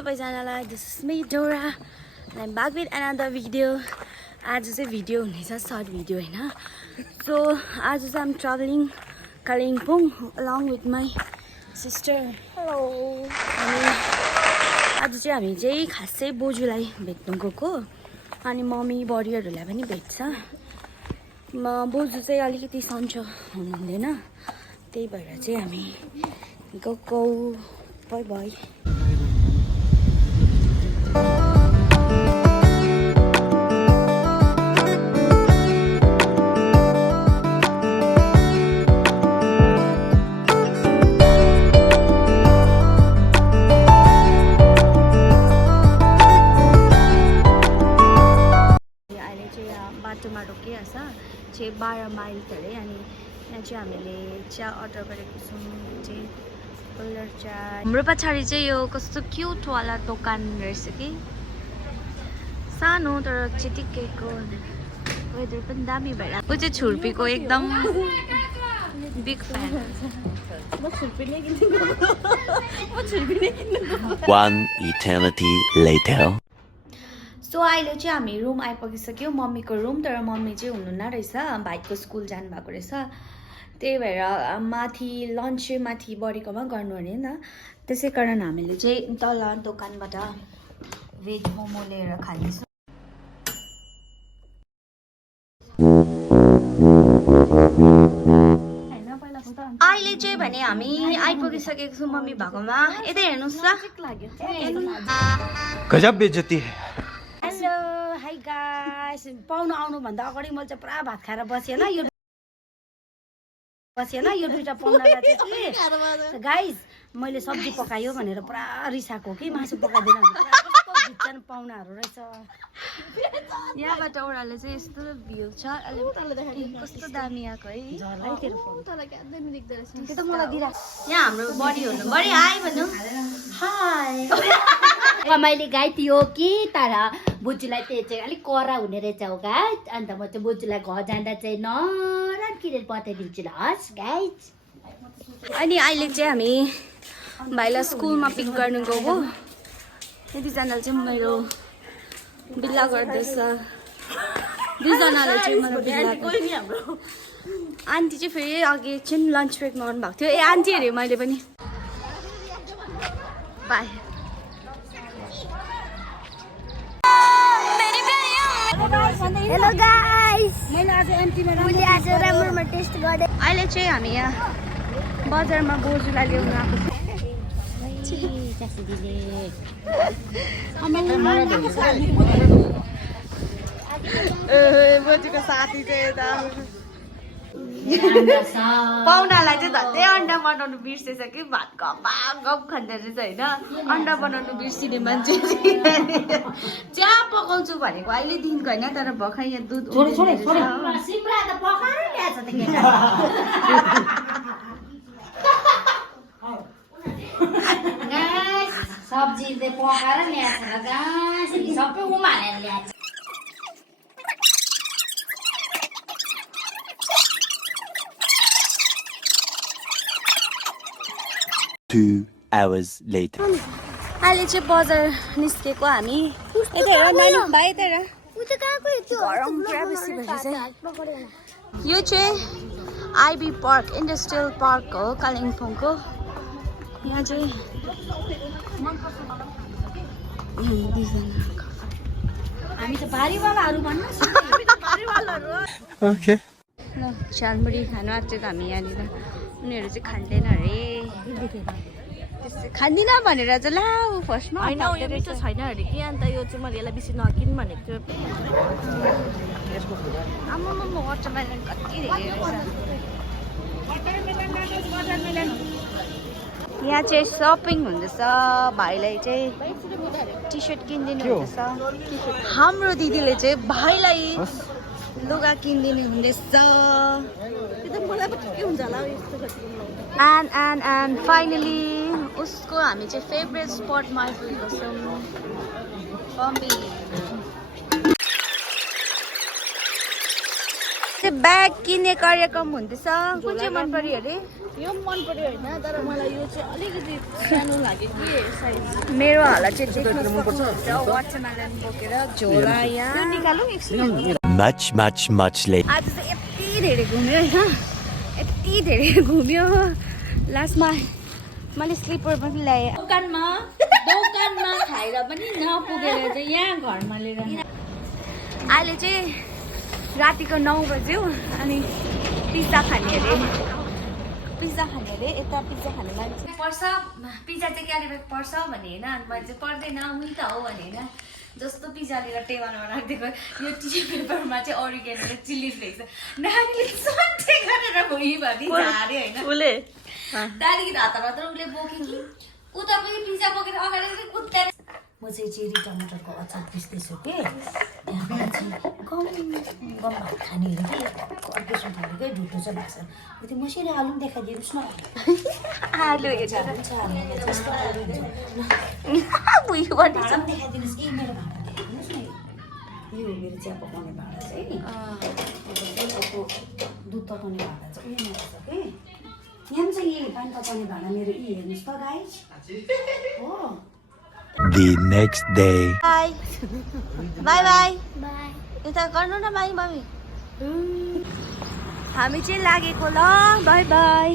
सबैजनालाई this is me डोरा and I'm back with another video. आज चाहिँ भिडियो हुनेछ सर्ट भिडियो हैन सो आज चाहिँ I'm traveling Kalimpong along with my sister. Hello. अनि आज चाहिँ हामी चाहिँ खासै बोजूलाई भेट्न गएको अनि मम्मी बडीहरुलाई पनि भेट्छ बोजू चाहिँ अलिकति सन्चो हुनुहुँदैन त्यही भएर चाहिँ हामी गएको बाइ बाइ बाटोमा रोकिहाल्छ 12 माइल अरे अनि यहाँ चाहिँ हामीले चिया अर्डर गरेको छौँ चाहिँ कलर चिया हाम्रो पछाडि चाहिँ यो कस्तो क्युट वाला दोकान रहेछ कि सानो तर चिटिक्केको वेदर पनि दामी भएर ऊ चाहिँ छुर्पीको एकदम बिग फ्यान म छुर्पी नै किन्नु One eternity later. सो अहिले चाहिँ हामी रुम आइपुगिसक्यो मम्मीको रुम तर मम्मी चाहिँ हुनुहुन्न रहेछ भाइको स्कुल जानु भएको रहेछ त्यही भएर माथि लन्च चाहिँ माथि बडीकोमा गर्नु अरे नि त्यसै कारण हामीले चाहिँ तल दोकानबाट भेज मोमो लिएर खानेछौँ अहिले चाहिँ भने हामी आइपुगिसकेको छौँ मम्मी भएकोमा यतै हेर्नुहोस् ल गजब बेइज्जती है हेलो हाई गाइस पाउनु आउनुभन्दा अगाडि मैले चाहिँ पुरा भात खाएर बसेन यो दुईटा पाउनालाई चाहिँ गाइस मैले सब्जी पकायो भनेर पुरा रिसाएको कि मासु पकाइदिन भनेर कस्तो भित्छन् पाउनाहरू रहेछ यहाँबाट ओह्राले चाहिँ यस्तो भ्यू छ कस्तो दामी आएको है त मलाई दिइरा यहाँ हाम्रो बडी हुनु बडी हाई भन्नु हाई मैले गाई हो कि तर बुजुलाई त्यो चाहिँ अलिक करा हुने रहेछ हो गाई अन्त म चाहिँ बुजुलाई घर जाँदा चाहिँ नराम किनेर पठाइदिन्छु ल हस् गाई अनि अहिले चाहिँ हामी भाइलाई स्कुलमा पिक गर्नु गएको यतिजनाले चाहिँ मेरो बिल्ला गर्दैछ दुईजनाले चाहिँ मेरो बिल्ला आन्टी चाहिँ फेरि अघि एकछिन लन्च ब्रेकमा आउनु भएको थियो ए आन्टी हेरेँ मैले पनि बाई हेलो गाइस मैले आज राम्रो टेस्ट गरे अहिले चाहिँ हामी यहाँ बजारमा बोजूलाई ल्याउनु आएको बोजूको साथी चाहिँ यता पाहुनालाई चाहिँ धत्तै अन्डा बनाउनु बिर्सेछ कि भात गफ खाँदो रहेछ होइन अन्डा बनाउनु बिर्सिने मान्छे चिया पकाउँछु भनेको अहिलेदेखिको होइन तर भर्खर यहाँ दुध सब्जी पकाएर ल्याएको सबै उमालेर ल्याएको 2 hours later. अहिले चाहिँ बजार निस्केको हामी यता हेर नानी भाइ यता हेर गरम पुरा बेसी भइरहेछ यो चाहिँ आइबी पार्क इन्डस्ट्रियल पार्क हो कालिम्पोङको यहाँ चाहिँ हामी त भारीवालाहरू भन्नु Okay. ल झालमुरी खानु आएको थियो हामी यहाँनिर उनीहरू चाहिँ खाँदैन अरे खाँदिन भनेर चाहिँ ला फर्स्टमा होइन यो मिठो छैन अरे कि अन्त यो चाहिँ मैले यसलाई बेसी नकिन भनेको थियो आम्मामा वाटरमेलन कति धेरै यहाँ चाहिँ सपिङ हुँदैछ भाइलाई चाहिँ टी सर्ट किनिदिनु हुँदैछ हाम्रो दिदीले चाहिँ भाइलाई लुगा किनिदिनु हुँदैछ एन्ड फाइनली उसको हामी चाहिँ फेभरेट स्पटमा आइपुगेको छौँ बम्बी चाहिँ ब्याग किन्ने कार्यक्रम हुँदैछ कुन चाहिँ मन पर्यो अरे यो मन पर्यो होइन तर मलाई यो चाहिँ अलिकति सानो लाग्यो कि साइज मेरो हाला चाहिँ देख्न सक्नुहुन्छ वाटरमेलन बोकेर झोला यहाँ निकालौँ एकछिन Much, much, much later. आज चाहिँ यति धेरै घुम्यो होइन यति धेरै घुम्यो लास्टमा मैले स्लिपर पनि ल्याएँ दोकानमा खाएर पनि नपुगेर चाहिँ यहाँ घरमा लिएर अहिले चाहिँ रातिको 9 बज्यो अनि पिज्जा खाने अरे यता पिज्जा खाने मान्छे पर्छ पिज्जा चाहिँ क्यारीब्याग पर्छ भने होइन अनि मैले चाहिँ पर्दैन उही त हो भने होइन जस्तो पिज्जा लिएर टेबलमा राखिदिएको यो टिस्यु पेपरमा चाहिँ अरिगेनो र चिल्ली फ्लेक्स नानीले सन्टे गरेर भुइँ भनी झारे होइन उसले त्यहाँदेखि हतार उसले बोक्यो कि उता पनि पिज्जा बोकेर अगाडि कुद्दै म चाहिँ चेरी टमाटरको अचार पिस्दैछु कि त्यहाँबाट चाहिँ गम भात खाने अरे कि अर्केसन थालेकै ढुटो चाहिँ भएको छ त्यो मसिनो आलु पनि देखाइदिनुहोस् न आलु हेरेर हुन्छ हाल्नुमा जस्तो आलु हुन्छ भुइँ भाँडा पनि देखाइदिनुहोस् कि मेरो भाँडा देखाइदिनुहोस् न यो हो मेरो चिया पकाउने भाँडा चाहिँ अर्को दुध तताउने भाँडा चाहिँ उयो रहेछ कि यहाँ पनि चाहिँ यही पानी तताउने भाँडा मेरो यी हेर्नुहोस् त गाइस हो The next day. By by by यता गर्नु न बाई मम्मी हामी चाहिँ लागेको ल बाई बाई